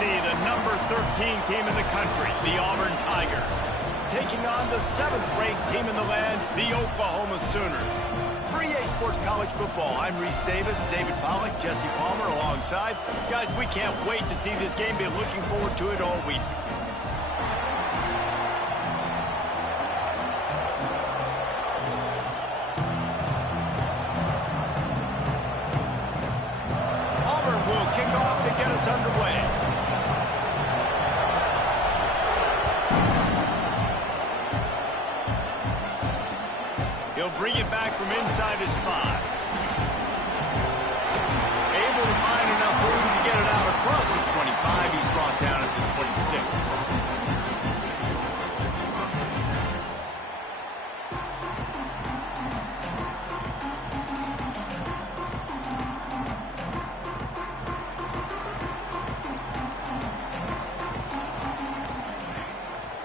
see the number 13 team in the country, the Auburn Tigers, taking on the 7th-ranked team in the land, the Oklahoma Sooners. For EA Sports College Football, I'm Reese Davis, David Pollack, Jesse Palmer alongside. Guys, we can't wait to see this game. Been looking forward to it all week. Auburn will kick off to get us underway. He'll bring it back from inside his 5. Able to find enough room to get it out across the 25. He's brought down at the 26.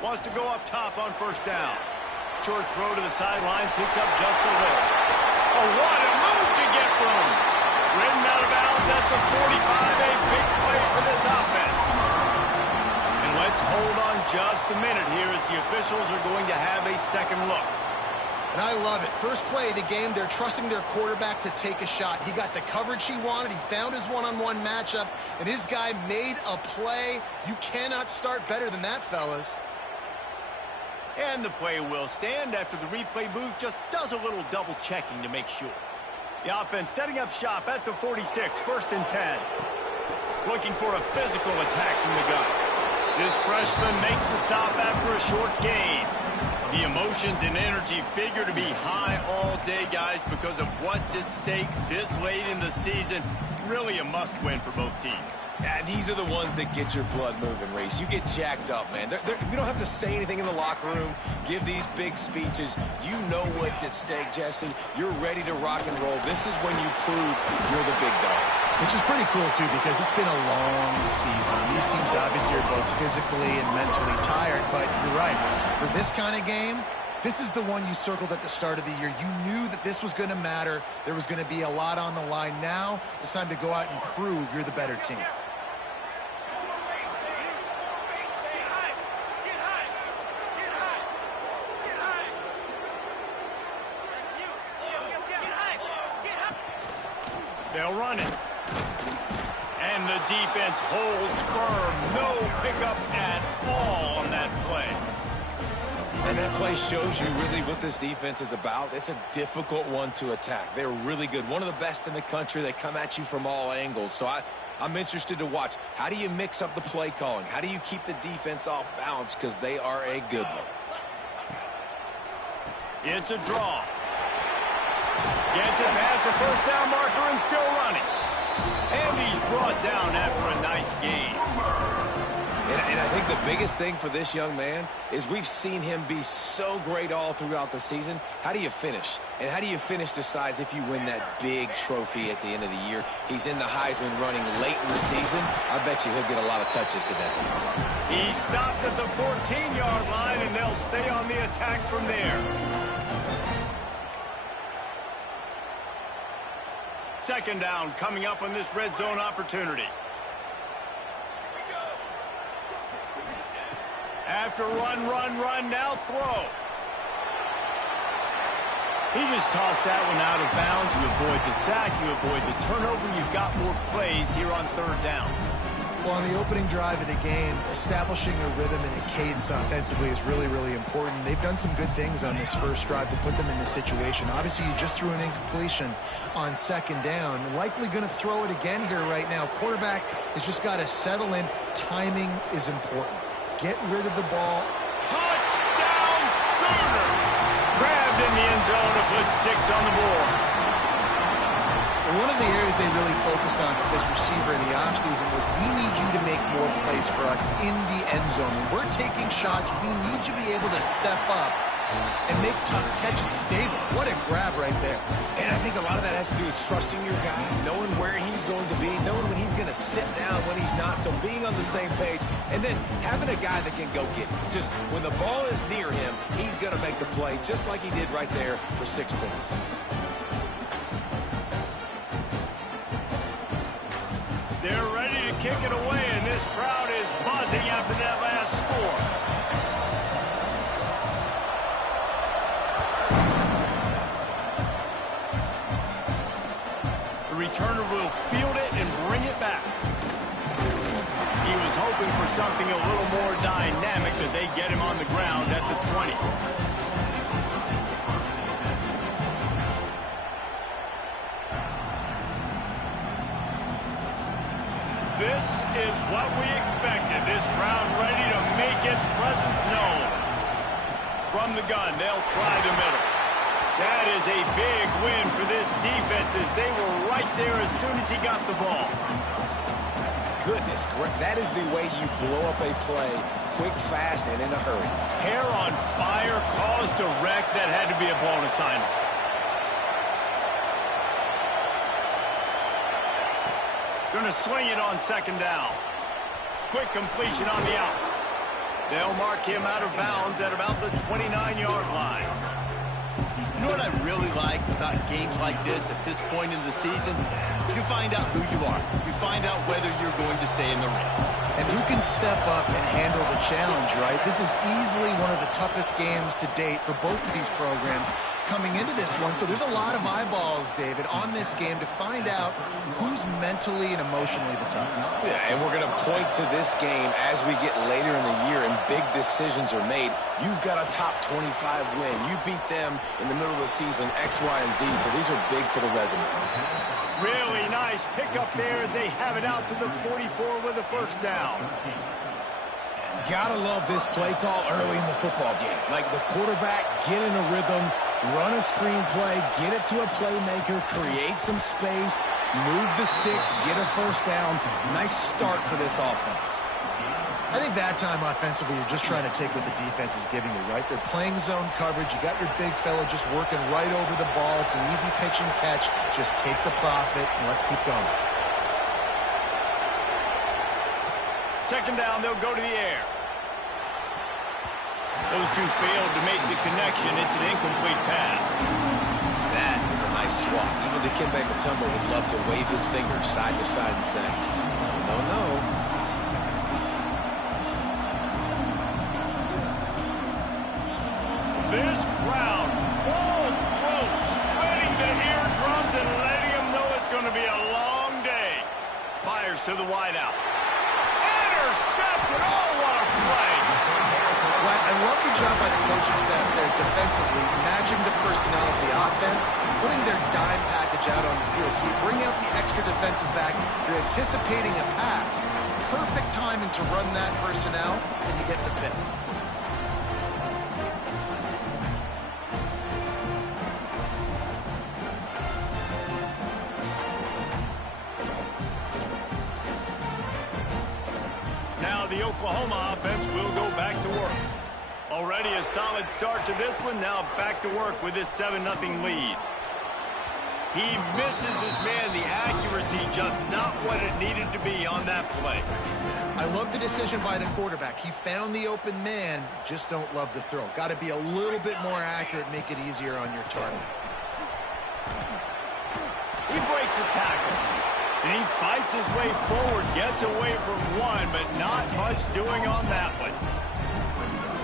Wants to go up top on first down. Short throw to the sideline, picks up just a little. Oh, what a move to get room. Ridden out of bounds at the 45, a big play for this offense. And let's hold on just a minute here as the officials are going to have a second look. And I love it. First play of the game, they're trusting their quarterback to take a shot. He got the coverage he wanted. He found his one-on-one matchup, and his guy made a play. You cannot start better than that, fellas. And the play will stand after the replay booth just does a little double checking to make sure. The offense setting up shop at the 46, 1st and 10. Looking for a physical attack from the gun. This freshman makes the stop after a short gain. The emotions and energy figure to be high all day, guys, because of what's at stake this late in the season. Really a must-win for both teams. Yeah, these are the ones that get your blood moving, Reese. You get jacked up, man. You don't have to say anything in the locker room, give these big speeches. You know what's at stake, Jesse. You're ready to rock and roll. This is when you prove you're the big dog. Which is pretty cool, too, because it's been a long season. These teams obviously are both physically and mentally tired, but you're right. For this kind of game, this is the one you circled at the start of the year. You knew that this was going to matter. There was going to be a lot on the line. Now it's time to go out and prove you're the better team. They'll run it. And the defense holds firm. No pickup at all on that play. And that play shows you really what this defense is about. It's a difficult one to attack. They're really good. One of the best in the country. They come at you from all angles. So I'm interested to watch. How do you mix up the play calling? How do you keep the defense off balance? Because they are a good one. It's a draw. Gets it past the first down marker and still running. And he's brought down after a nice gain. And I think the biggest thing for this young man is we've seen him be so great all throughout the season. How do you finish? And how do you finish decides if you win that big trophy at the end of the year. He's in the Heisman running late in the season. I bet you he'll get a lot of touches today. He stopped at the 14-yard line, and they'll stay on the attack from there. Second down coming up on this red zone opportunity. After run, now throw. He just tossed that one out of bounds. You avoid the sack, you avoid the turnover. You've got more plays here on third down. Well, on the opening drive of the game, establishing a rhythm and a cadence offensively is really, really important. They've done some good things on this first drive to put them in this situation. Obviously, you just threw an incompletion on second down. Likely going to throw it again here right now. Quarterback has just got to settle in. Timing is important. Get rid of the ball. Touchdown, Sooners! Grabbed in the end zone to put 6 on the board. One of the areas they really focused on with this receiver in the offseason was we need you to make more plays for us in the end zone. When we're taking shots, we need you to be able to step up and make tough catches. David, what a grab right there. And I think a lot of that has to do with trusting your guy, knowing where he's going to be, knowing when he's going to sit down, when he's not. So being on the same page, and then having a guy that can go get it. Just when the ball is near him, he's going to make the play just like he did right there for 6 points. They're ready to kick it away, and This crowd is buzzing after that last score. The returner will field it and bring it back. He was hoping for something a little more dynamic, that they get him on the ground at the 20. This is what we expected. This crowd ready to make its presence known. From the gun, they'll try the middle. That is a big win for this defense, as they were right there as soon as he got the ball. Goodness, that is the way you blow up a play, quick, fast, and in a hurry. Hair on fire, caused a wreck. That had to be a blown assignment. Going to swing it on second down. Quick completion on the out. They'll mark him out of bounds at about the 29-yard line. You know what I really like about games like this at this point in the season? You find out who you are. You find out whether you're going to stay in the race. And who can step up and handle the challenge, right? This is easily one of the toughest games to date for both of these programs coming into this one. So there's a lot of eyeballs, David, on this game to find out who's mentally and emotionally the toughest. Yeah, and we're going to point to this game as we get later in the year and big decisions are made. You've got a top 25 win. You beat them in the middle of the season, X, Y, and Z, so these are big for the resume. Really nice pickup there as they have it out to the 44 with a first down. Gotta love this play call early in the football game. Like the quarterback, get in a rhythm, run a screen play, get it to a playmaker, create some space, move the sticks, get a first down. Nice start for this offense. I think that time offensively, you're just trying to take what the defense is giving you, right? They're playing zone coverage. You got your big fella just working right over the ball. It's an easy pitch and catch. Just take the profit and let's keep going. Second down, they'll go to the air. Those two failed to make the connection. It's an incomplete pass. That was a nice swat. Even Dikembe Mutombo would love to wave his fingers side to side and say, no, no. This crowd, full throat, spreading the eardrums and letting them know it's going to be a long day. Fires to the wideout. Intercepted. Oh, what a play. Well, I love the job by the coaching staff there defensively, matching the personnel of the offense, putting their dime package out on the field. So you bring out the extra defensive back, you're anticipating a pass. Perfect timing to run that personnel, and you get the pick. The Oklahoma offense will go back to work. Already a solid start to this one. Now back to work with this 7-0 lead. He misses his man. The accuracy just not what it needed to be on that play. I love the decision by the quarterback. He found the open man. Just don't love the throw. Got to be a little bit more accurate, make it easier on your target. He breaks a tackle. And he fights his way forward, gets away from one, but not much doing on that one.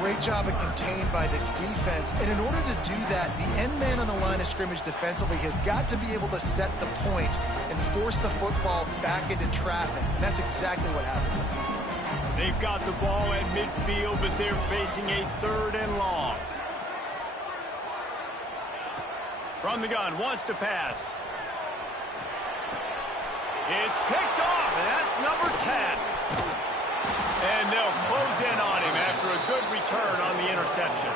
Great job of contained by this defense. And in order to do that, the end man on the line of scrimmage defensively has got to be able to set the point and force the football back into traffic. And that's exactly what happened. They've got the ball at midfield, but they're facing a 3rd and long. From the gun, wants to pass. It's picked off, and that's number 10. And they'll close in on him after a good return on the interception.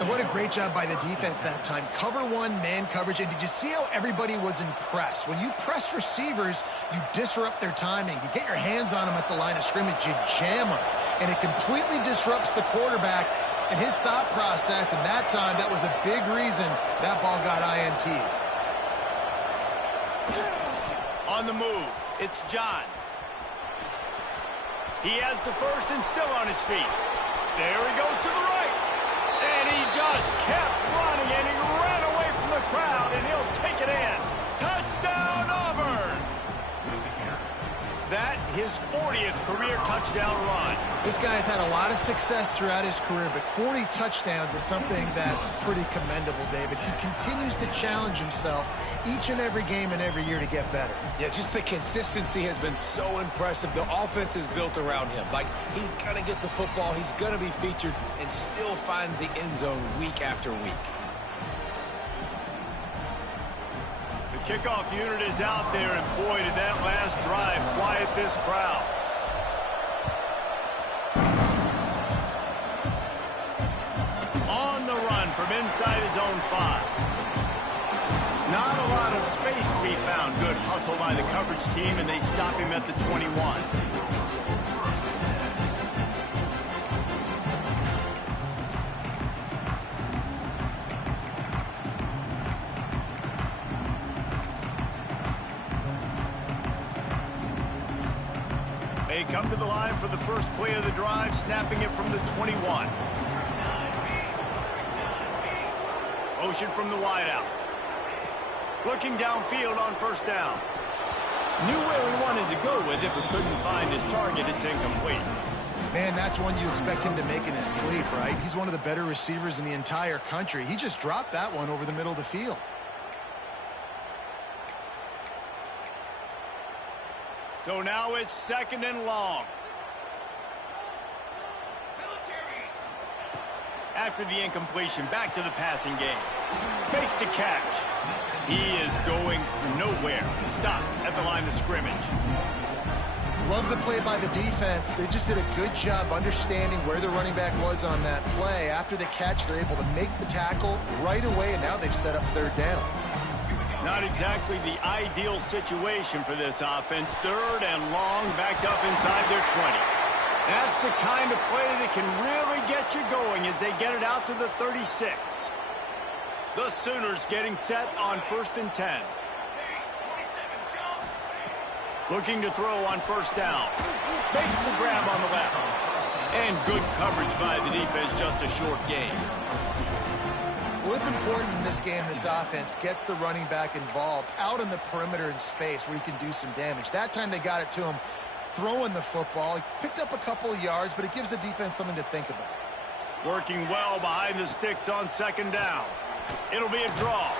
And what a great job by the defense that time. Cover one, man coverage. And did you see how everybody was impressed? When you press receivers, you disrupt their timing. You get your hands on them at the line of scrimmage. You jam them. And it completely disrupts the quarterback and his thought process. And that time, that was a big reason that ball got INT'd. On the move, it's Johns. He has the first and still on his feet. There he goes to the right. And he just kept running, and he ran away from the crowd, and he'll take it in. Touchdown, Auburn! that his 40th career touchdown run. This guy's had a lot of success throughout his career, but 40 touchdowns is something that's pretty commendable, David. He continues to challenge himself each and every game and every year to get better. Yeah, just the consistency has been so impressive. The offense is built around him. Like, he's going to get the football, he's going to be featured, and still finds the end zone week after week. The kickoff unit is out there, and boy, did that last drive quiet this crowd. On the run from inside his own 5. Not a lot of space to be found. Good hustle by the coverage team, and they stop him at the 21. They come to the line for the first play of the drive, snapping it from the 21. Motion from the wideout. Looking downfield on first down. Knew where he wanted to go with it, but couldn't find his target. It's incomplete. Man, that's one you expect him to make in his sleep, right? He's one of the better receivers in the entire country. He just dropped that one over the middle of the field. So now it's 2nd and long. After the incompletion, back to the passing game. Fakes the catch. He is going nowhere. Stopped at the line of scrimmage. Love the play by the defense. They just did a good job understanding where the running back was on that play. After the catch, they're able to make the tackle right away, and now they've set up 3rd down. Not exactly the ideal situation for this offense. 3rd and long, backed up inside their 20. That's the kind of play that can really get you going as they get it out to the 36. The Sooners getting set on 1st and 10. Looking to throw on first down. Makes the grab on the left. And good coverage by the defense, just a short gain. Well, it's important in this game, this offense gets the running back involved out in the perimeter in space where he can do some damage. That time they got it to him throwing the football. He picked up a couple of yards, but it gives the defense something to think about. Working well behind the sticks on 2nd down. It'll be a draw.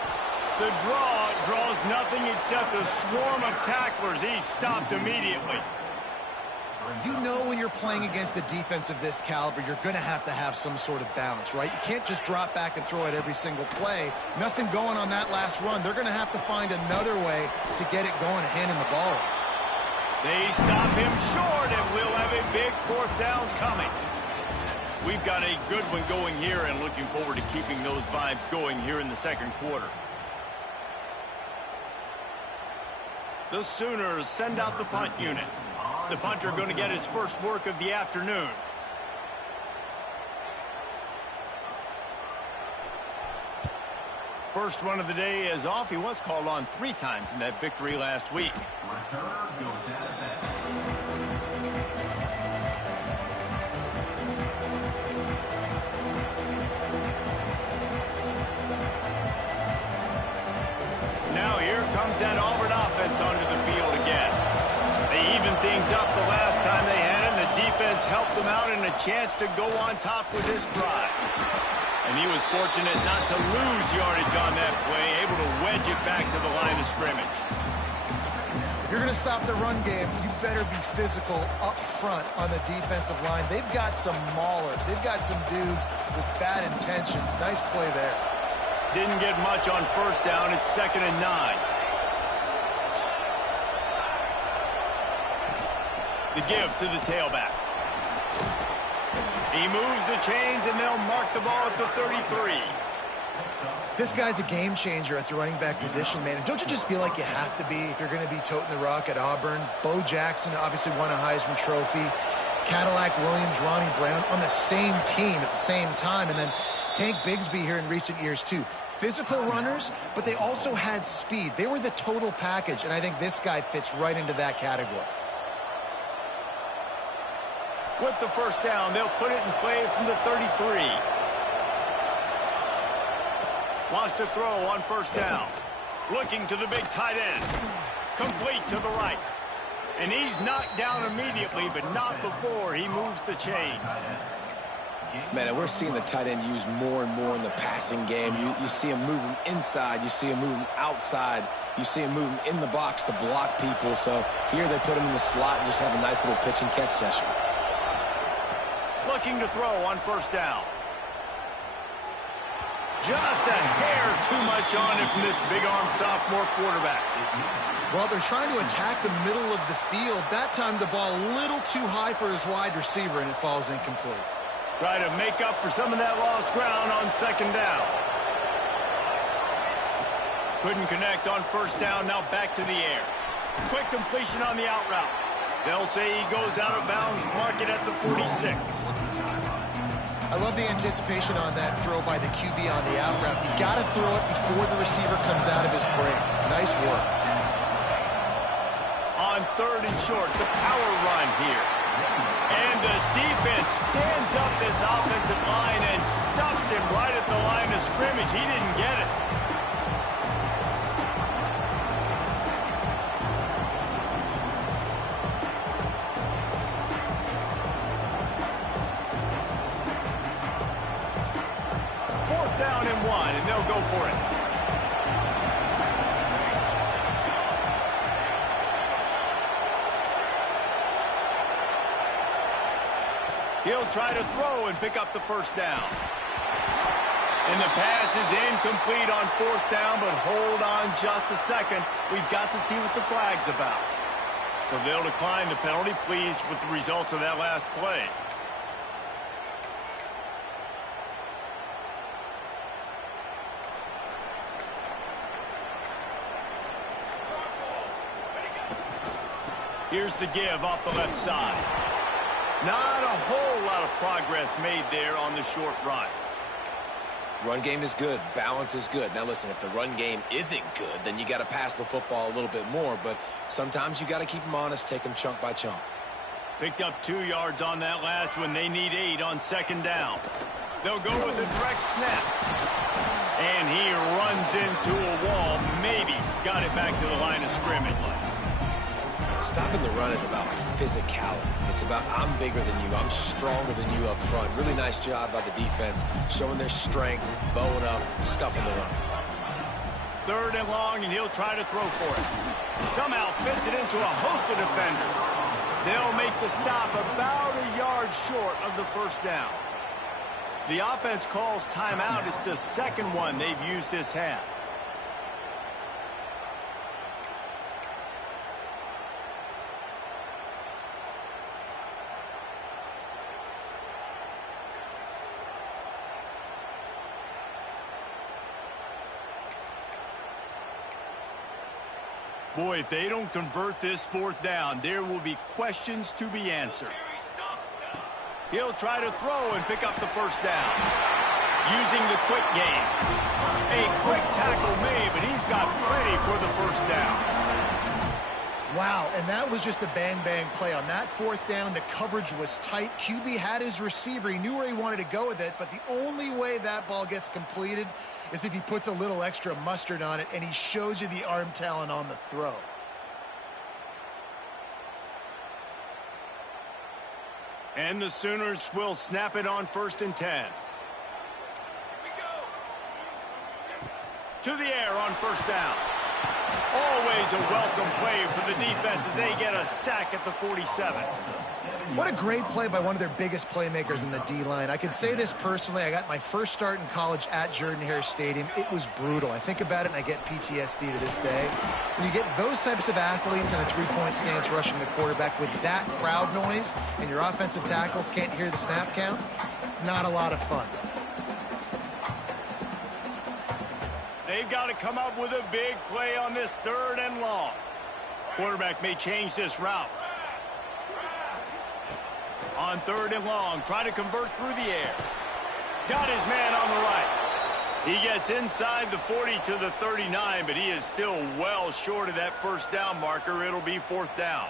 The draw draws nothing except a swarm of tacklers. He's stopped immediately. You know when you're playing against a defense of this caliber, you're going to have some sort of balance, right? You can't just drop back and throw it every single play. Nothing going on that last run. They're going to have to find another way to get it going and hand him the ball. They stop him short, and we'll have a big 4th down coming. We've got a good one going here, and looking forward to keeping those vibes going here in the 2nd quarter. The Sooners send out the punt unit. The punter going to get his first work of the afternoon. First one of the day is off. He was called on 3 times in that victory last week. Now here comes that Auburn offense onto the field again. They evened things up the last time they had him. The defense helped them out and a chance to go on top with this drive. And he was fortunate not to lose yardage on that play, able to wedge it back to the line of scrimmage. If you're going to stop the run game, you better be physical up front on the defensive line. They've got some maulers. They've got some dudes with bad intentions. Nice play there. Didn't get much on first down. It's 2nd and 9. The give to the tailback. He moves the chains, and they'll mark the ball at the 33. This guy's a game changer at the running back position, man. And don't you just feel like you have to be if you're going to be toting the rock at Auburn? Bo Jackson obviously won a Heisman Trophy. Cadillac Williams, Ronnie Brown on the same team at the same time. And then Tank Bigsby here in recent years, too. Physical runners, but they also had speed. They were the total package, and I think this guy fits right into that category. With the first down, they'll put it in play from the 33. Wants to throw on first down. Looking to the big tight end. Complete to the right. And he's knocked down immediately, but not before he moves the chains. Man, and we're seeing the tight end used more and more in the passing game. You see him moving inside. You see him moving outside. You see him moving in the box to block people. So here they put him in the slot and just have a nice little pitch and catch session. Looking to throw on first down. Just a hair too much on it from this big-arm sophomore quarterback. Well, they're trying to attack the middle of the field. That time the ball a little too high for his wide receiver, and it falls incomplete. Try to make up for some of that lost ground on second down. Couldn't connect on first down, now back to the air. Quick completion on the out route. They'll say he goes out of bounds, mark it at the 46. I love the anticipation on that throw by the QB on the out route. You got to throw it before the receiver comes out of his break. Nice work. On third and short, the power run here. And the defense stands up this offensive line and stuffs him right at the line of scrimmage. He didn't get it. Fourth down and 1, and they'll go for it. He'll try to throw and pick up the first down. And the pass is incomplete on fourth down, but hold on just a second. We've got to see what the flag's about. So they'll decline the penalty, pleased with the results of that last play. Here's the give off the left side. Not a whole lot of progress made there on the short run. Run game is good. Balance is good. Now, listen, if the run game isn't good, then you got to pass the football a little bit more. But sometimes you got to keep them honest, take them chunk by chunk. Picked up 2 yards on that last one. They need 8 on second down. They'll go with a direct snap. And he runs into a wall. Maybe got it back to the line of scrimmage. Stopping the run is about physicality. It's about I'm bigger than you. I'm stronger than you up front. Really nice job by the defense, showing their strength, bowing up, stuffing the run. Third and long, and he'll try to throw for it. Somehow fits it into a host of defenders. They'll make the stop about a yard short of the first down. The offense calls timeout. It's the second one they've used this half. Boy, if they don't convert this fourth down, there will be questions to be answered. He'll try to throw and pick up the first down. Using the quick game. A quick tackle made, but he's got plenty for the first down. Wow, and that was just a bang-bang play. On that fourth down, the coverage was tight. QB had his receiver. He knew where he wanted to go with it, but the only way that ball gets completed is if he puts a little extra mustard on it, and he shows you the arm talent on the throw. And the Sooners will snap it on 1st and 10. To the air on first down. Always a welcome play for the defense as they get a sack at the 47. What a great play by one of their biggest playmakers in the D-line. I can say this personally. I got my first start in college at Jordan-Hare Stadium. It was brutal. I think about it, and I get PTSD to this day. When you get those types of athletes in a three-point stance rushing the quarterback with that crowd noise, and your offensive tackles can't hear the snap count, it's not a lot of fun. They've got to come up with a big play on this 3rd and long. Quarterback may change this route. On 3rd and long, try to convert through the air. Got his man on the right. He gets inside the 40 to the 39, but he is still well short of that first down marker. It'll be 4th down.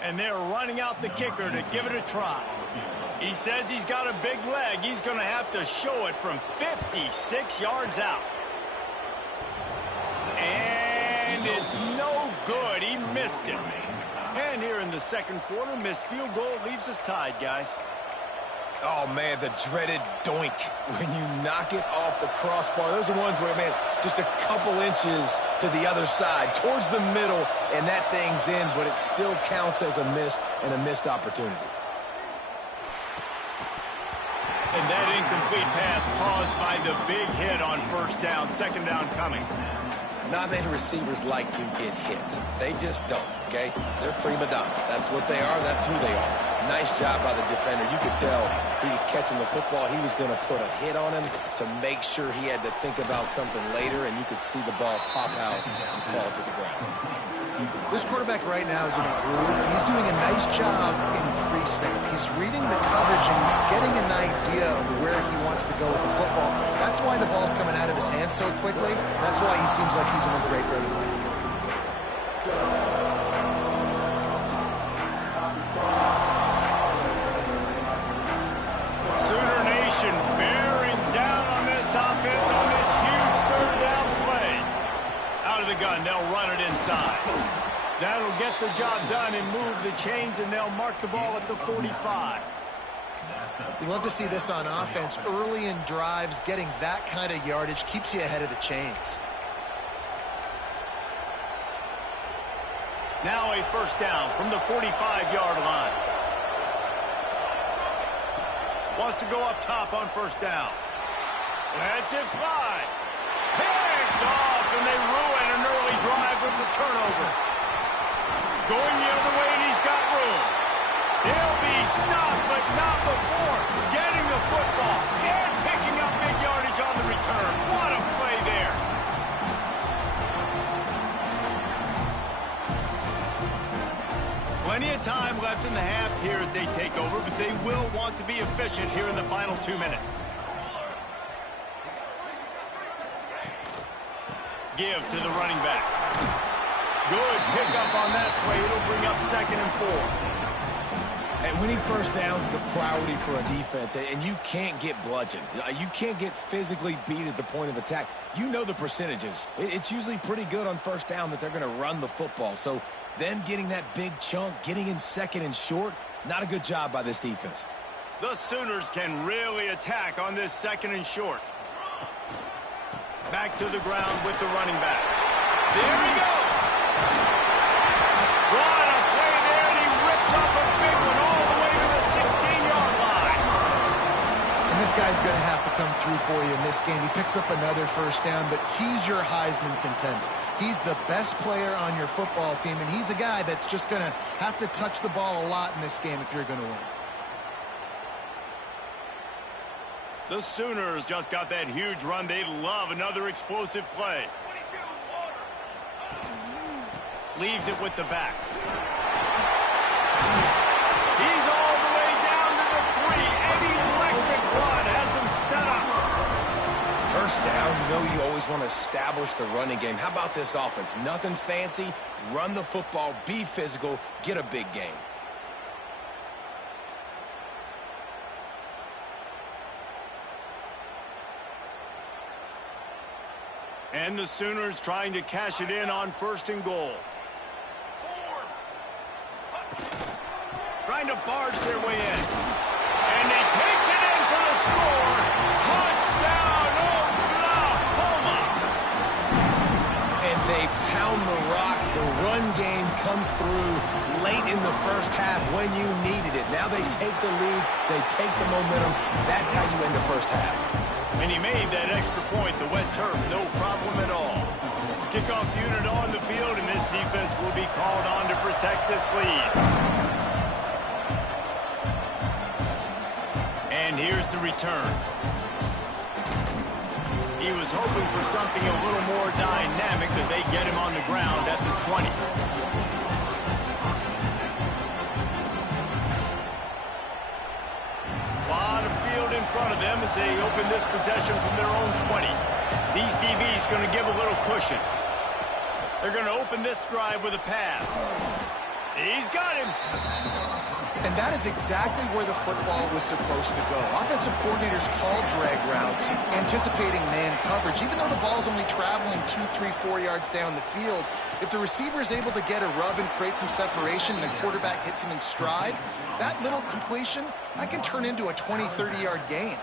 And they're running out the kicker to give it a try. He says he's got a big leg. He's going to have to show it from 56 yards out. And it's no good. He missed it. And here in the second quarter, missed field goal leaves us tied, guys. Oh, man, the dreaded doink when you knock it off the crossbar. Those are ones where, man, just a couple inches to the other side, towards the middle, and that thing's in, but it still counts as a missed opportunity. And that incomplete pass caused by the big hit on first down, second down coming. Not many receivers like to get hit. They just don't, okay? They're prima donnas. That's what they are. That's who they are. Nice job by the defender. You could tell he was catching the football. He was going to put a hit on him to make sure he had to think about something later, and you could see the ball pop out and fall to the ground. This quarterback right now is in a groove, and he's doing a nice job in pre-snap. He's reading the coverage, and he's getting an idea of where he wants to go with the football. That's why the ball's coming out of his hands so quickly. That's why he seems like he's in a great rhythm. Sooner Nation bearing down on this offense on this huge third down play. Out of the gun, they'll run it inside. That'll get the job done and move the chains, and they'll mark the ball at the 45. You love to see this on offense. Early in drives, getting that kind of yardage keeps you ahead of the chains. Now a first down from the 45-yard line. Wants to go up top on first down. That's it fly. Picked off, and they ruin an early drive with the turnover. Going the other way, and he's got room. He'll be stopped, but not before getting the football and picking up big yardage on the return. What a play there. Plenty of time left in the half here as they take over, but they will want to be efficient here in the final 2 minutes. Give to the running back. Good pickup on that play. It'll bring up 2nd and 4. And winning first downs is a priority for a defense, and you can't get bludgeoned. You can't get physically beat at the point of attack. You know the percentages. It's usually pretty good on first down that they're going to run the football. So them getting that big chunk, getting in 2nd and short, not a good job by this defense. The Sooners can really attack on this 2nd and short. Back to the ground with the running back. There he goes. What a play there, and he rips off a big one all the way to the 16-yard line. And this guy's going to have to come through for you in this game. He picks up another first down, but he's your Heisman contender. He's the best player on your football team, and he's a guy that's just going to have to touch the ball a lot in this game if you're going to win. The Sooners just got that huge run. They love another explosive play. Leaves it with the back. He's all the way down to the 3. An electric run has him set up. First down, you know you always want to establish the running game. How about this offense? Nothing fancy. Run the football, be physical, get a big gain. And the Sooners trying to cash it in on 1st and goal. Trying to barge their way in. And he takes it in for the score. Touchdown, Oklahoma. And they pound the rock. The run game comes through late in the first half when you needed it. Now they take the lead. They take the momentum. That's how you end the first half. And he made that extra point, the wet turf, no problem at all. Kickoff unit on the field, and this defense will be called on to protect this lead. And here's the return. He was hoping for something a little more dynamic, but they get him on the ground at the 20. In front of them as they open this possession from their own 20. These DBs going to give a little cushion. They're going to open this drive with a pass. He's got him. And that is exactly where the football was supposed to go. Offensive coordinators call drag routes, anticipating man coverage. Even though the ball's only traveling 2, 3, 4 yards down the field, if the receiver is able to get a rub and create some separation and the quarterback hits him in stride, that little completion, that can turn into a 20, 30-yard gain.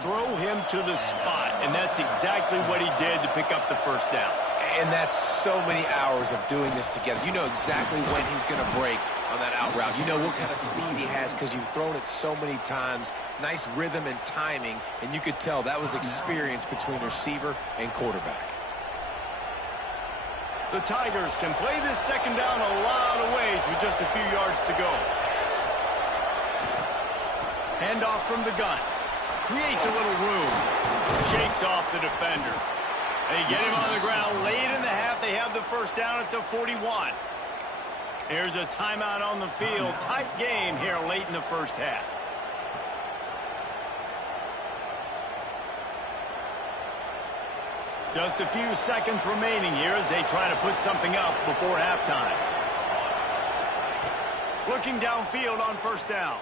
Throw him to the spot, and that's exactly what he did to pick up the first down. And that's so many hours of doing this together. You know exactly when he's going to break on that out route. You know what kind of speed he has because you've thrown it so many times. Nice rhythm and timing, and you could tell that was experience between receiver and quarterback. The Tigers can play this second down a lot of ways with just a few yards to go. Handoff from the gun. Creates a little room. Shakes off the defender. They get him on the ground late in the half. They have the first down at the 41. Here's a timeout on the field. Tight game here late in the first half. Just a few seconds remaining here as they try to put something up before halftime. Looking downfield on first down.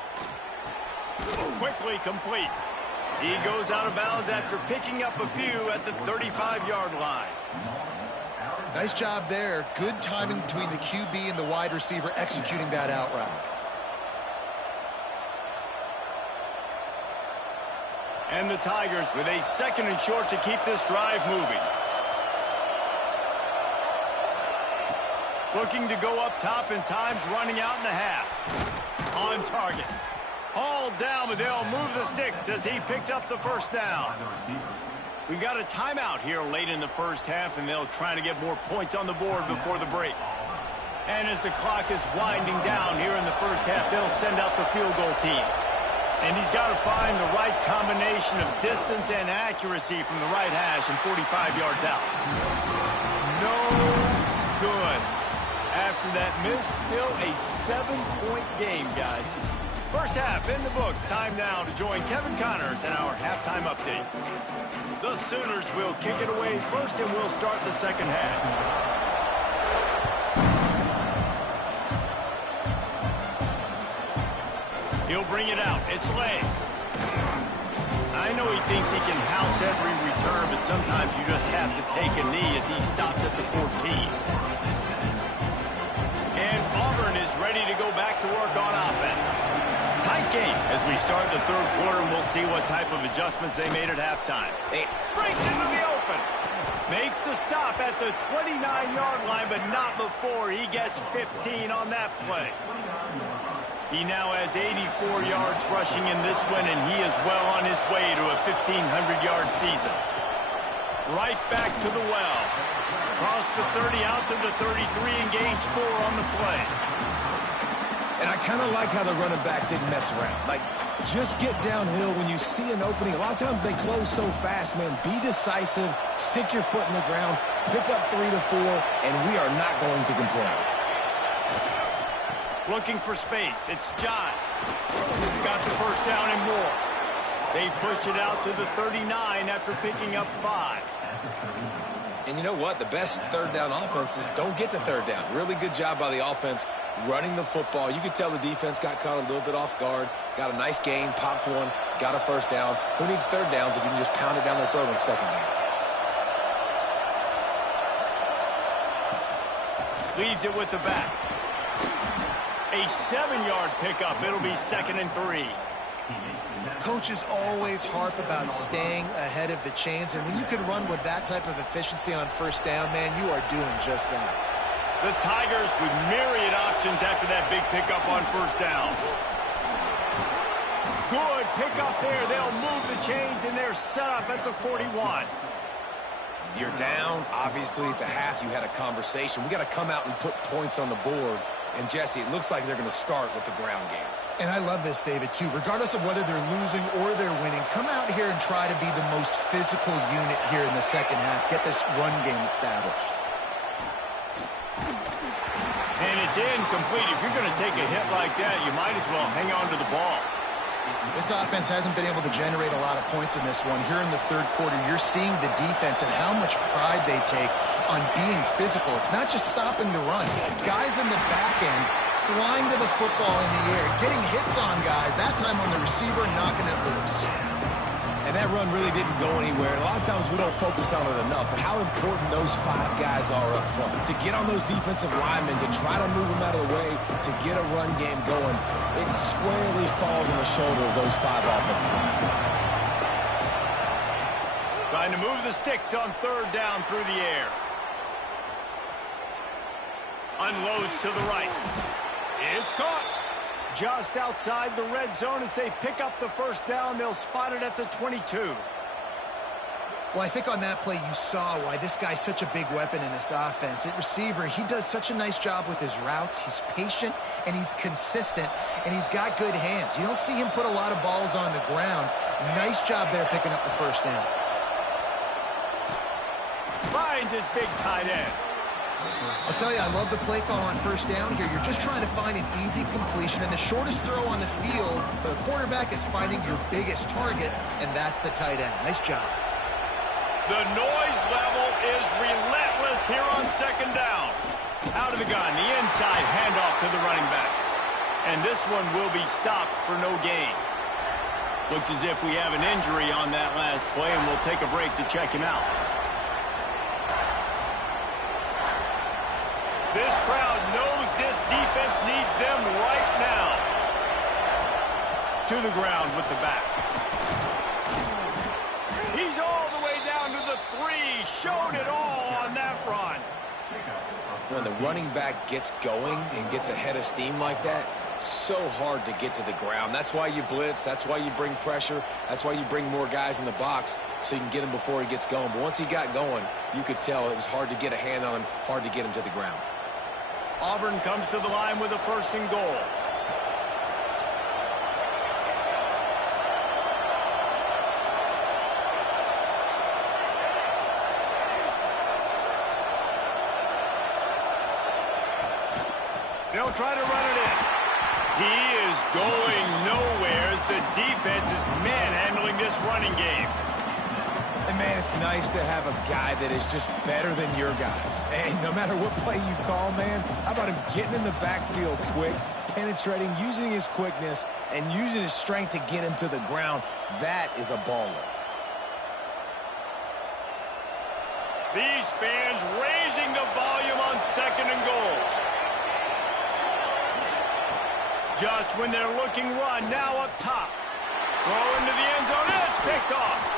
Quickly complete. He goes out of bounds after picking up a few at the 35-yard line. Nice job there. Good timing between the QB and the wide receiver executing that out route. And the Tigers with a second and short to keep this drive moving. Looking to go up top, and time's running out in the half. On target. Hauled down, but they'll move the sticks as he picks up the first down. We got a timeout here late in the first half, and they'll try to get more points on the board before the break. And as the clock is winding down here in the first half, they'll send out the field goal team. And he's got to find the right combination of distance and accuracy from the right hash and 45 yards out. No good. After that miss, still a 7-point game, guys. First half in the books. Time now to join Kevin Connors in our halftime update. The Sooners will kick it away first, and we'll start the second half. He'll bring it out. It's Lay. I know he thinks he can house every return, but sometimes you just have to take a knee as he stopped at the 14. And Auburn is ready to go back to work on offense. Tight game as we start the third quarter, and we'll see what type of adjustments they made at halftime. It breaks into the open. Makes the stop at the 29-yard line, but not before he gets 15 on that play. He now has 84 yards rushing in this one, and he is well on his way to a 1,500-yard season. Right back to the well. Across the 30 out to the 33 and gains 4 on the play. And I kind of like how the running back didn't mess around. Like, just get downhill when you see an opening. A lot of times they close so fast, man. Be decisive, stick your foot in the ground, pick up 3 to 4, and we are not going to complain. Looking for space. It's Johns. Got the first down and more. They've pushed it out to the 39 after picking up 5. And you know what? The best third down offenses don't get to third down. Really good job by the offense running the football. You could tell the defense got caught a little bit off guard. Got a nice gain, popped one, got a first down. Who needs third downs if you can just pound it down their throat on second down? Leaves it with the back. A 7-yard pickup. It'll be 2nd and 3. Coaches always harp about staying ahead of the chains, and when you can run with that type of efficiency on first down, man, you are doing just that. The Tigers with myriad options after that big pickup on first down. Good pickup there. They'll move the chains, and they're set up at the 41. You're down. Obviously, at the half, you had a conversation. We got to come out and put points on the board. And, Jesse, it looks like they're going to start with the ground game. And I love this, David, too. Regardless of whether they're losing or they're winning, come out here and try to be the most physical unit here in the second half. Get this run game established. And it's incomplete. If you're going to take a hit like that, you might as well hang on to the ball. This offense hasn't been able to generate a lot of points in this one. Here in the third quarter, you're seeing the defense and how much pride they take on being physical. It's not just stopping the run. Guys in the back end flying to the football in the air, getting hits on guys, that time on the receiver, knocking it loose. And that run really didn't go anywhere. And a lot of times we don't focus on it enough, but how important those 5 guys are up front. To get on those defensive linemen, to try to move them out of the way, to get a run game going, it squarely falls on the shoulder of those 5 offensive linemen. Trying to move the sticks on 3rd down through the air. Unloads to the right. It's caught. Just outside the red zone as they pick up the 1st down. They'll spot it at the 22. Well, I think on that play you saw why this guy's such a big weapon in this offense. At receiver, he does such a nice job with his routes. He's patient, and he's consistent, and he's got good hands. You don't see him put a lot of balls on the ground. Nice job there picking up the 1st down. Finds his big tight end. I'll tell you, I love the play call on 1st down here. You're just trying to find an easy completion, and the shortest throw on the field for the quarterback is finding your biggest target, and that's the tight end. Nice job. The noise level is relentless here on 2nd down. Out of the gun, the inside handoff to the running back. And this one will be stopped for no gain. Looks as if we have an injury on that last play, and we'll take a break to check him out. This crowd knows this defense needs them right now. To the ground with the back. He's all the way down to the 3. Showed it all on that run. When the running back gets going and gets ahead of steam like that, so hard to get to the ground. That's why you blitz. That's why you bring pressure. That's why you bring more guys in the box so you can get him before he gets going. But once he got going, you could tell it was hard to get a hand on him, hard to get him to the ground. Auburn comes to the line with a 1st and goal. They'll try to run it in. He is going nowhere as the defense is manhandling this running game. And, man, it's nice to have a guy that is just better than your guys. And no matter what play you call, man, how about him getting in the backfield quick, penetrating, using his quickness, and using his strength to get him to the ground. That is a baller. These fans raising the volume on 2nd and goal. Just when they're looking run, now up top. Throw into the end zone, and it's picked off.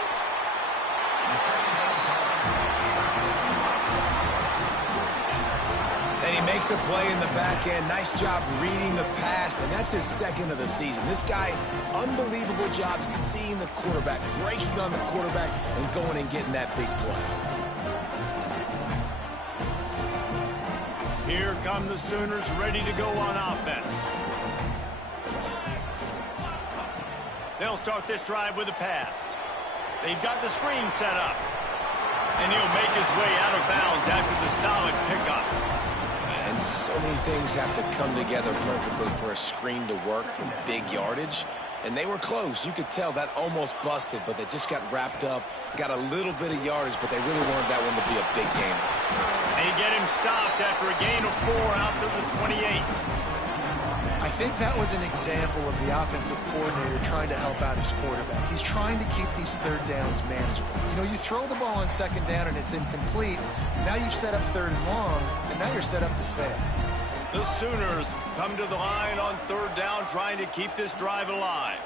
And he makes a play in the back end. Nice job reading the pass, and that's his 2nd of the season. This guy, unbelievable job seeing the quarterback, breaking on the quarterback, and going and getting that big play. Here come the Sooners ready to go on offense. They'll start this drive with a pass. They've got the screen set up. And he'll make his way out of bounds after the solid pickup. And so many things have to come together perfectly for a screen to work from big yardage. And they were close. You could tell that almost busted, but they just got wrapped up, got a little bit of yardage, but they really wanted that one to be a big game. They get him stopped after a gain of 4 out to the 28. I think that was an example of the offensive coordinator trying to help out his quarterback. He's trying to keep these 3rd downs manageable. You know, you throw the ball on 2nd down and it's incomplete. Now you've set up 3rd and long, and now you're set up to fail. The Sooners come to the line on 3rd down, trying to keep this drive alive.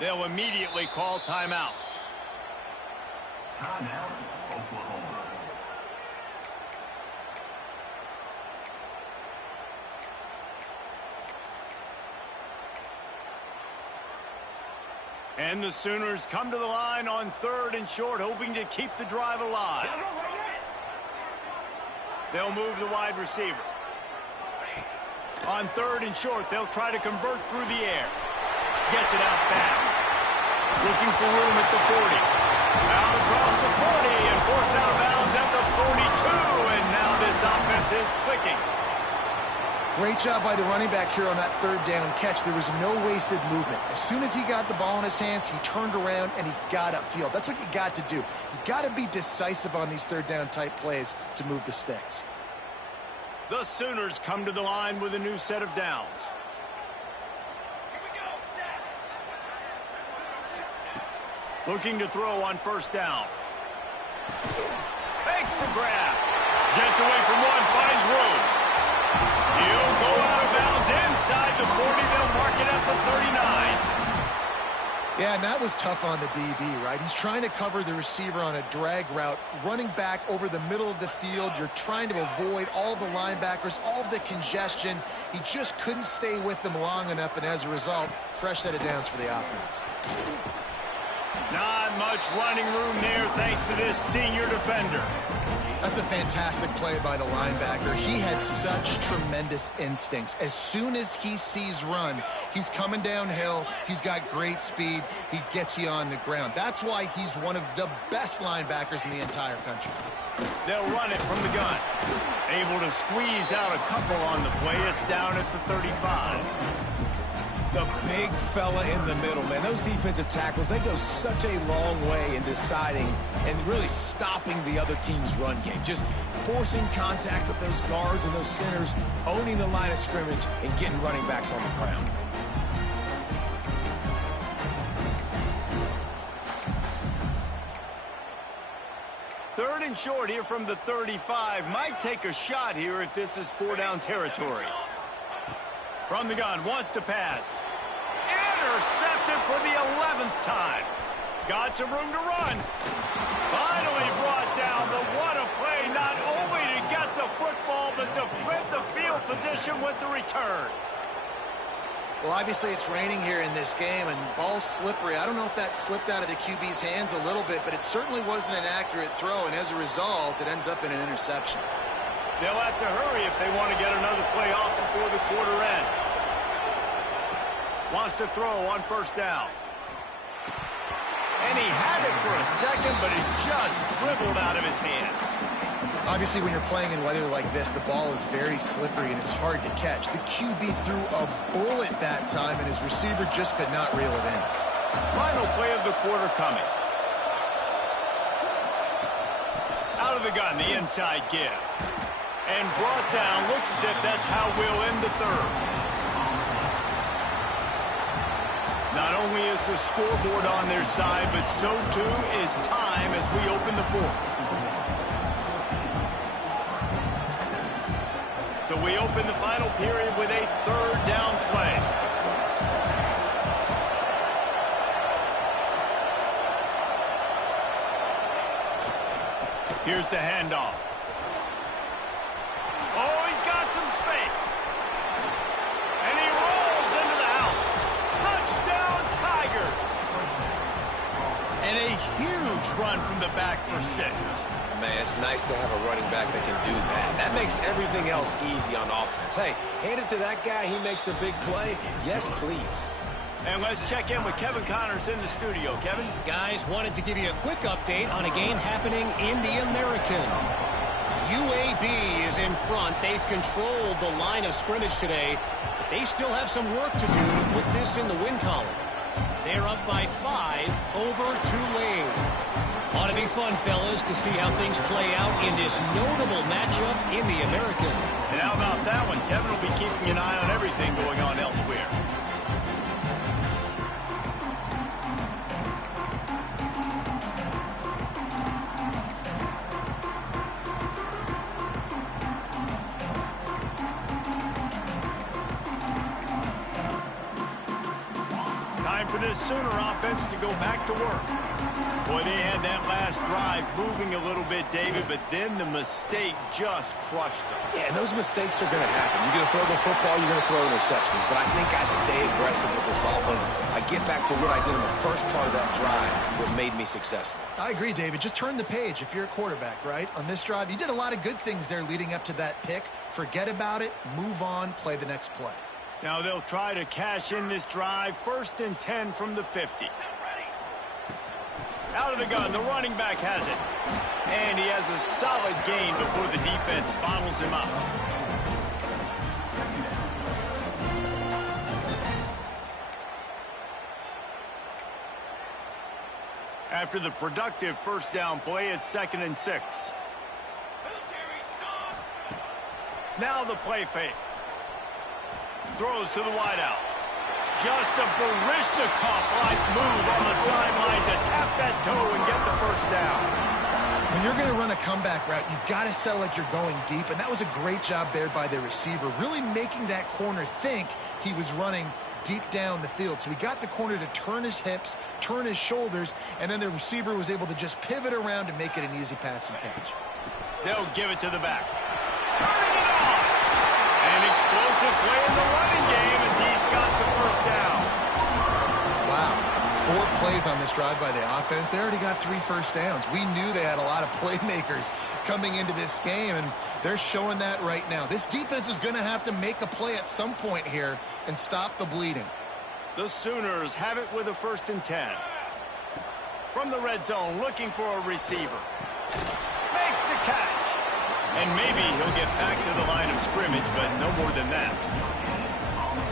They'll immediately call timeout. Timeout, Oklahoma. And the Sooners come to the line on 3rd and short, hoping to keep the drive alive. They'll move the wide receiver. On 3rd and short, they'll try to convert through the air. Gets it out fast. Looking for room at the 40. Out across the 40 and forced out of bounds at the 42. And now this offense is clicking. Great job by the running back here on that third down catch. There was no wasted movement. As soon as he got the ball in his hands, he turned around and he got upfield. That's what you got to do. You got to be decisive on these third down type plays to move the sticks. The Sooners come to the line with a new set of downs. Looking to throw on first down. Fakes the grab. Gets away from one, finds room. He'll go out of bounds inside the 40. They'll mark it at the 39. Yeah, and that was tough on the DB, right? He's trying to cover the receiver on a drag route, running back over the middle of the field. You're trying to avoid all the linebackers, all of the congestion. He just couldn't stay with them long enough, and as a result, fresh set of downs for the offense. Not much running room there thanks to this senior defender. That's a fantastic play by the linebacker. He has such tremendous instincts. As soon as he sees run, he's coming downhill. He's got great speed. He gets you on the ground. That's why he's one of the best linebackers in the entire country. They'll run it from the gun. Able to squeeze out a couple on the play. It's down at the 35. The big fella in the middle, man. Those defensive tackles, they go such a long way in deciding and really stopping the other team's run game. Just forcing contact with those guards and those centers, owning the line of scrimmage, and getting running backs on the ground. Third and short here from the 35. Might take a shot here if this is 4-down territory. From the gun, wants to pass. Intercepted for the 11th time. Got some room to run. Finally brought down, but what a play, not only to get the football, but to flip the field position with the return. Well, obviously it's raining here in this game, and ball's slippery. I don't know if that slipped out of the QB's hands a little bit, but it certainly wasn't an accurate throw, and as a result, it ends up in an interception. They'll have to hurry if they want to get another play off before the quarter ends. Wants to throw on first down. And he had it for a second, but it just dribbled out of his hands. Obviously, when you're playing in weather like this, the ball is very slippery and it's hard to catch. The QB threw a bullet that time, and his receiver just could not reel it in. Final play of the quarter coming. Out of the gun, the inside give. And brought down, looks as if that's how we'll end the third. Not only is the scoreboard on their side, but so too is time as we open the fourth. So we open the final period with a third down play. Here's the handoff. Oh, he's got some space. And he rolls into the house. Touchdown, Tigers. And a huge run from the back for 6. Man, it's nice to have a running back that can do that. That makes everything else easy on offense. Hey, hand it to that guy. He makes a big play. Yes, please. And let's check in with Kevin Connors in the studio. Kevin? Guys, wanted to give you a quick update on a game happening in the American. UAB is in front. They've controlled the line of scrimmage today, but they still have some work to do to put this in the win column. They're up by 5 over Tulane. Ought to be fun, fellas, to see how things play out in this notable matchup in the American. And how about that one? Kevin will be keeping an eye on everything going on elsewhere. Time for this Sooner offense to go back to work. Boy, they had that last drive moving a little bit, David, but then the mistake just crushed them. Yeah, and those mistakes are going to happen. You're going to throw the football, you're going to throw interceptions. But I think I stay aggressive with this offense. I get back to what I did in the first part of that drive, what made me successful. I agree, David. Just turn the page if you're a quarterback, right? On this drive, you did a lot of good things there leading up to that pick. Forget about it, move on, play the next play. Now they'll try to cash in this drive. 1st and 10 from the 50. Out of the gun, the running back has it. And he has a solid gain before the defense bottles him up. After the productive first down play, it's 2nd and 6. Now the play fake. Throws to the wideout. Just a Baryshnikov-like move on the sideline to tap that toe and get the first down. When you're going to run a comeback route, you've got to sell like you're going deep, and that was a great job there by the receiver, really making that corner think he was running deep down the field. So he got the corner to turn his hips, turn his shoulders, and then the receiver was able to just pivot around and make it an easy pass and catch. They'll give it to the back. Turning it on! An explosive play in the running game as he's got the first down. Wow. 4 plays on this drive by the offense. They already got 3 first downs. We knew they had a lot of playmakers coming into this game, and they're showing that right now. This defense is going to have to make a play at some point here and stop the bleeding. The Sooners have it with a 1st and 10. From the red zone, looking for a receiver. Makes the catch. And maybe he'll get back to the line of scrimmage, but no more than that.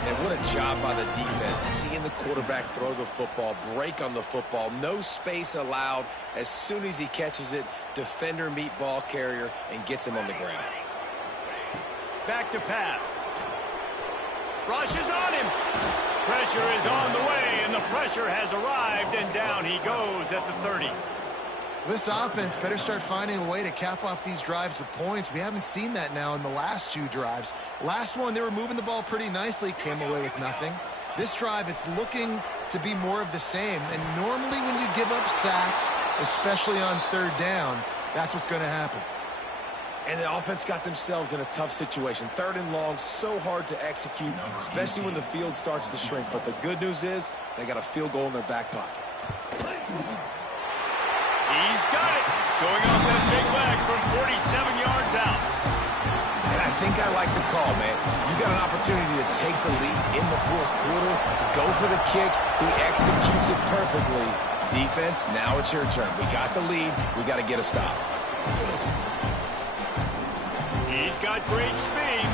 And what a job by the defense, seeing the quarterback throw the football, break on the football, no space allowed. As soon as he catches it, defender meet ball carrier and gets him on the ground. Back to pass. Rush is on him. Pressure is on the way, and the pressure has arrived, and down he goes at the 30. This offense better start finding a way to cap off these drives with points. We haven't seen that now in the last 2 drives. Last one, they were moving the ball pretty nicely, came away with nothing. This drive, it's looking to be more of the same. And normally when you give up sacks, especially on 3rd down, that's what's going to happen. And the offense got themselves in a tough situation. 3rd and long, so hard to execute, especially when the field starts to shrink. But the good news is they got a field goal in their back pocket. He's got it, showing off that big leg from 47 yards out. And I think I like the call, man. You got an opportunity to take the lead in the 4th quarter, go for the kick. He executes it perfectly. Defense, now it's your turn. We got the lead. We got to get a stop. He's got great speed.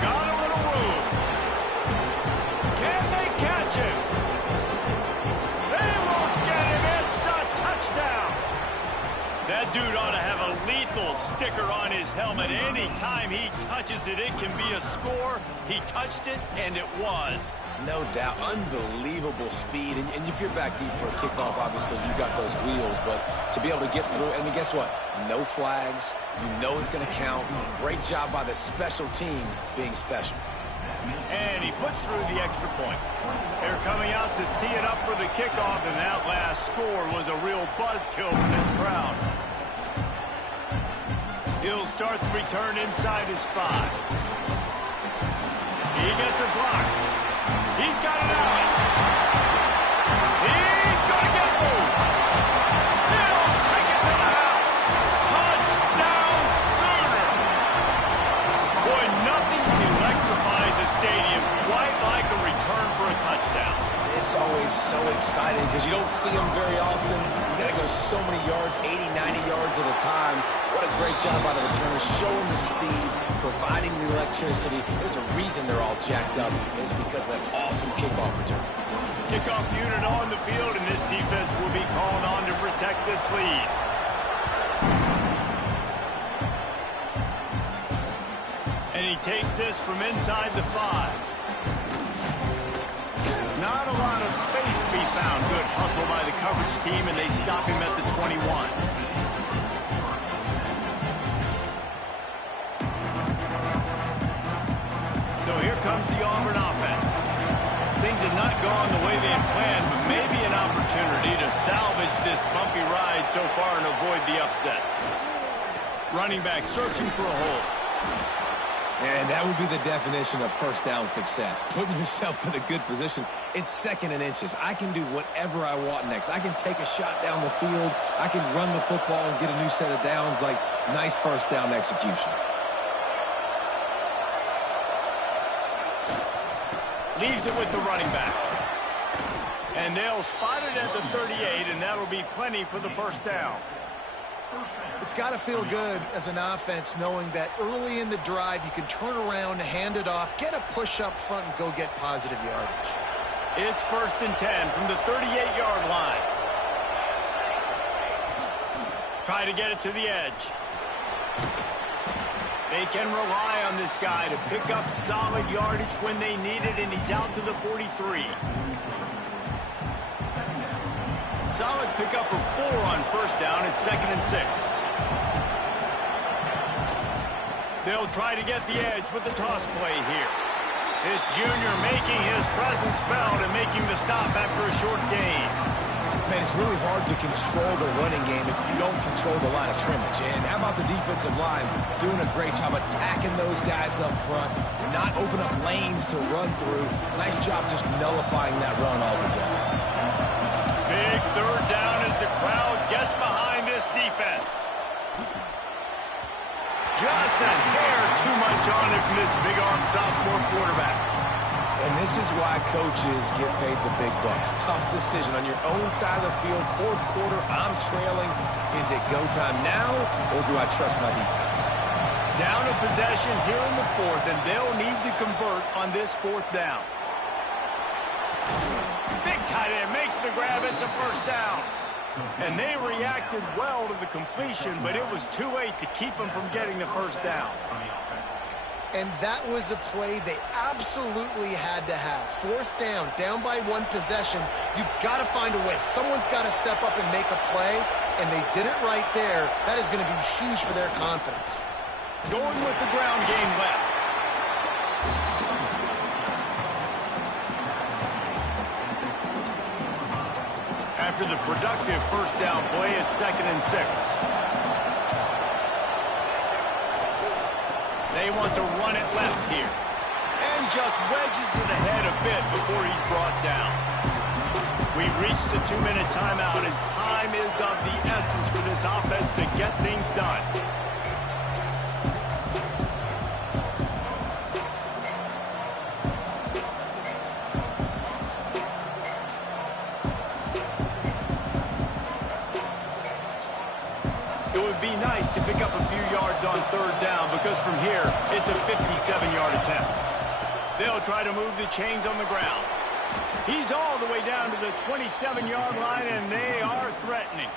Got a little room. Can they catch him? They won't get him. It's a touchdown. That dude ought to have a lethal sticker on his helmet. Anytime he touches it, it can be a score. He touched it, and it was. No doubt. Unbelievable speed. And if you're back deep for a kickoff, obviously you've got those wheels. But to be able to get through, and guess what? No flags. You know it's going to count. Great job by the special teams being special. And he puts through the extra point. They're coming out to tee it up for the kickoff, and that last score was a real buzzkill for this crowd. He'll start the return inside his 5. He gets a block. He's got it out. He's going to get loose. He'll take it to the house. Touchdown Sooner. Boy, nothing electrifies a stadium quite like a return for a touchdown. It's always so exciting because you don't see them very often. You got to go so many yards, 80, 90 yards at a time. What a great job by the returners, showing the speed, providing the electricity. There's a reason they're all jacked up. It's because of that awesome kickoff return. Kickoff unit on the field, and this defense will be called on to protect this lead. And he takes this from inside the 5. Not a lot of space to be found. Good hustle by the coverage team, and they stop him at the 21. So here comes the Auburn offense. Things have not gone the way they had planned, but maybe an opportunity to salvage this bumpy ride so far and avoid the upset. Running back searching for a hole. And that would be the definition of first down success. Putting yourself in a good position. It's 2nd and inches. I can do whatever I want next. I can take a shot down the field. I can run the football and get a new set of downs. Like, nice first down execution. Leaves it with the running back. And they'll spot it at the 38, and that'll be plenty for the first down. It's got to feel good as an offense knowing that early in the drive you can turn around, hand it off, get a push up front, and go get positive yardage. It's 1st and 10 from the 38-yard line. Try to get it to the edge. They can rely on this guy to pick up solid yardage when they need it, and he's out to the 43. Solid pickup of 4 on first down. It's 2nd and 6. They'll try to get the edge with the toss play here. This junior making his presence felt and making the stop after a short gain. Man, it's really hard to control the running game if you don't control the line of scrimmage. And how about the defensive line doing a great job attacking those guys up front, not open up lanes to run through. Nice job just nullifying that run altogether. Big 3rd down as the crowd gets behind this defense. Just a hair too much on it from this big-arm sophomore quarterback. And this is why coaches get paid the big bucks. Tough decision on your own side of the field. 4th quarter, I'm trailing. Is it go time now, or do I trust my defense? Down a possession here in the 4th, and they'll need to convert on this 4th down. Big tight end makes the grab. It's a first down. And they reacted well to the completion, but it was too late to keep them from getting the first down. And that was a play they absolutely had to have. 4th down, down by 1 possession. You've got to find a way. Someone's got to step up and make a play, and they did it right there. That is going to be huge for their confidence. Going with the ground game left. After the productive first down play, it's 2nd and 6. They want to run it left here. And just wedges it ahead a bit before he's brought down. We've reached the 2-minute timeout, and time is of the essence for this offense to get things done. It would be nice to pick up a few yards on 3rd down, because from here, it's a 57-yard attempt. They'll try to move the chains on the ground. He's all the way down to the 27-yard line, and they are threatening.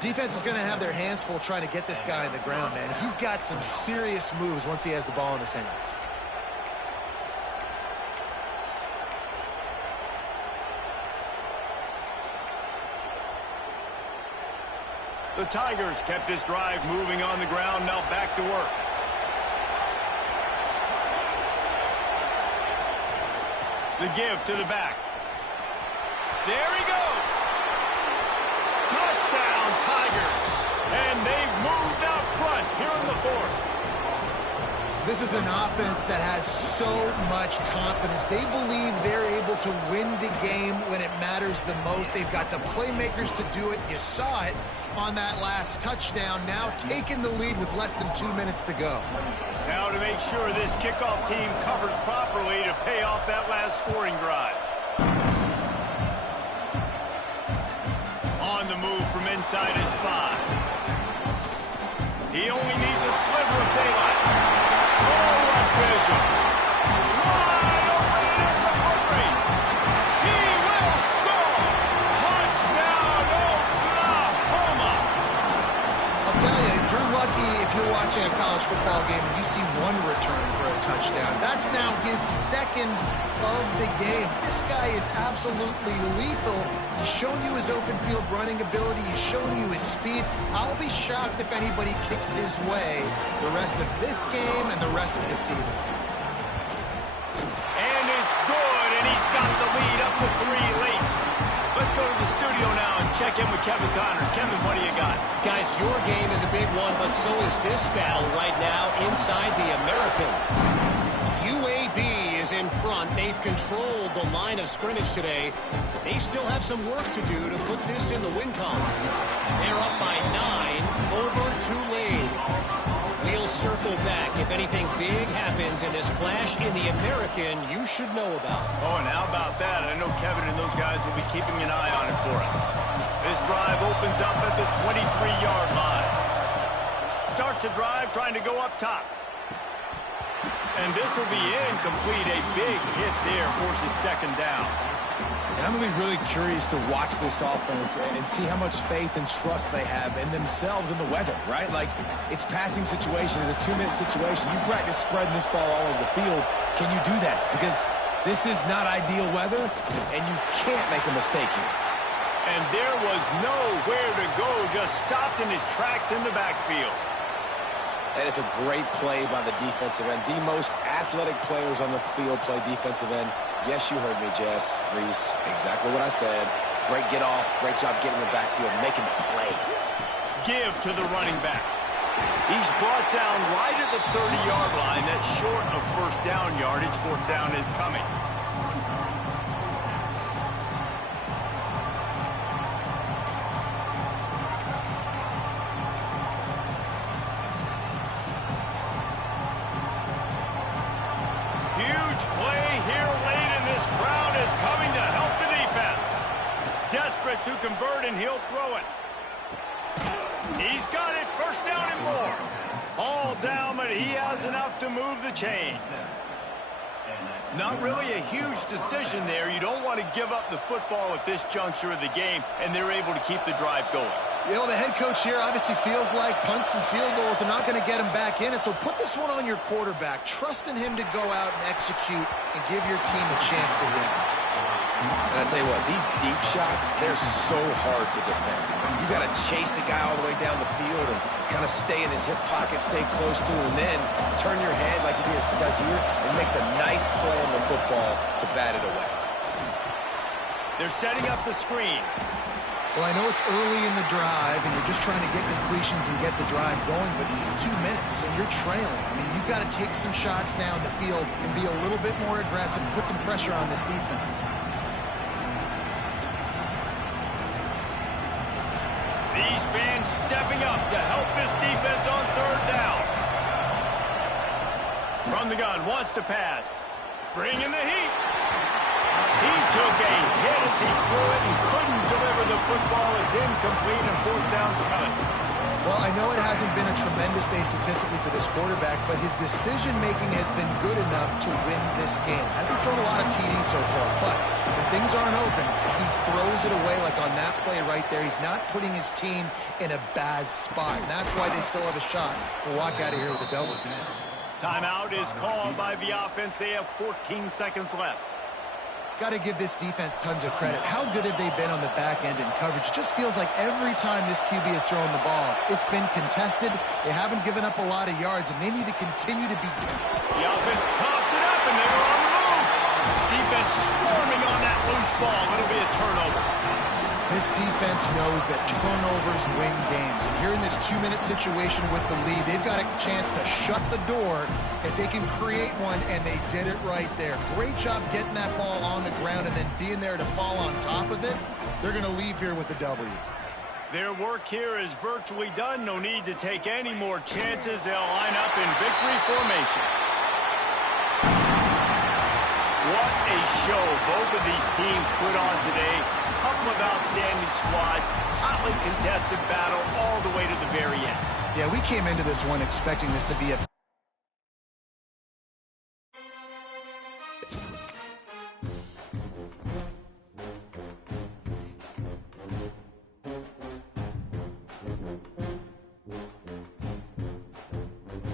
Defense is going to have their hands full trying to get this guy on the ground, man. He's got some serious moves once he has the ball in his hands. The Tigers kept this drive moving on the ground, now back to work. The give to the back. There he goes. Touchdown, Tigers. And they've moved out front here in the 4th. This is an offense that has so much confidence. They believe they're able to win the game when it matters the most. They've got the playmakers to do it. You saw it on that last touchdown. Now taking the lead with less than 2 minutes to go. Now to make sure this kickoff team covers properly to pay off that last scoring drive. On the move from inside his 5. He only needs a sliver of daylight. Oh, what vision. Wide open, and it's a foot race. He will score. Touchdown, Oklahoma. I'll tell you, you're lucky if you're watching a college football game and you see 1 return for a touchdown. That's now his 2nd of the game. This guy is absolutely lethal. He's shown you his open field running ability. He's shown you his speed. I'll be shocked if anybody kicks his way the rest of this game and the rest of the season. And it's good, and he's got the lead up to 3 late. Let's go to the studio now and check in with Kevin Connors. Kevin, what do you got? Guys, your game is a big one, but so is this battle right now inside the American. UAB is in front. They've controlled the line of scrimmage today, but they still have some work to do to put this in the win column. They're up by 9 over Tulane. We'll circle back if anything big happens in this clash in the American you should know about. Oh, and how about that? I know Kevin and those guys will be keeping an eye on it for us. This drive opens up at the 23-yard line. Starts the drive trying to go up top. And this will be incomplete. A big hit there forces second down. And I'm going to be really curious to watch this offense and see how much faith and trust they have in themselves and the weather, right? Like, it's passing situation. It's a 2-minute situation. You practice spreading this ball all over the field. Can you do that? Because this is not ideal weather, and you can't make a mistake here. And there was nowhere to go, just stopped in his tracks in the backfield. And it's a great play by the defensive end. The most athletic players on the field play defensive end. Yes, you heard me, Jess, Reese. Exactly what I said. Great get off. Great job getting in the backfield, making the play. Give to the running back. He's brought down right at the 30-yard line. That's short of first down yardage. Fourth down is coming. Huge play here late, and this crowd is coming to help the defense. Desperate to convert, and he'll throw it. He's got it. First down and more. All down, but he has enough to move the chains. Not really a huge decision there. You don't want to give up the football at this juncture of the game, and they're able to keep the drive going. You know, the head coach here obviously feels like punts and field goals are not going to get him back in it, so put this one on your quarterback. Trust in him to go out and execute and give your team a chance to win. And I tell you what, these deep shots, they're so hard to defend. You got to chase the guy all the way down the field and kind of stay in his hip pocket, stay close to him, and then turn your head like he does here and makes a nice play on the football to bat it away. They're setting up the screen. Well, I know it's early in the drive, and you're just trying to get completions and get the drive going, but this is 2 minutes, and you're trailing. I mean, you've got to take some shots down the field and be a little bit more aggressive, put some pressure on this defense. These fans stepping up to help this defense on third down. From the gun, wants to pass. Bringing the heat. He took a hit as he threw it and couldn't deliver the football. It's incomplete, and fourth down's coming. Well, I know it hasn't been a tremendous day statistically for this quarterback, but his decision-making has been good enough to win this game. Hasn't thrown a lot of TDs so far, but when things aren't open, he throws it away like on that play right there. He's not putting his team in a bad spot, and that's why they still have a shot to walk out of here with a double. Timeout is called by the offense. They have 14 seconds left. Got to give this defense tons of credit. How good have they been on the back end in coverage? It just feels like every time this QB has thrown the ball, it's been contested. They haven't given up a lot of yards, and they need to continue to be good. The offense coughs it up, and they're on the move. Defense swarming on that loose ball. It'll be a turnover. This defense knows that turnovers win games. And here in this 2-minute situation with the lead, they've got a chance to shut the door if they can create one, and they did it right there. Great job getting that ball on the ground and then being there to fall on top of it. They're going to leave here with a W. Their work here is virtually done. No need to take any more chances. They'll line up in victory formation. What a show both of these teams put on today. Couple of outstanding squads, hotly contested battle all the way to the very end. Yeah, we came into this one expecting this to be a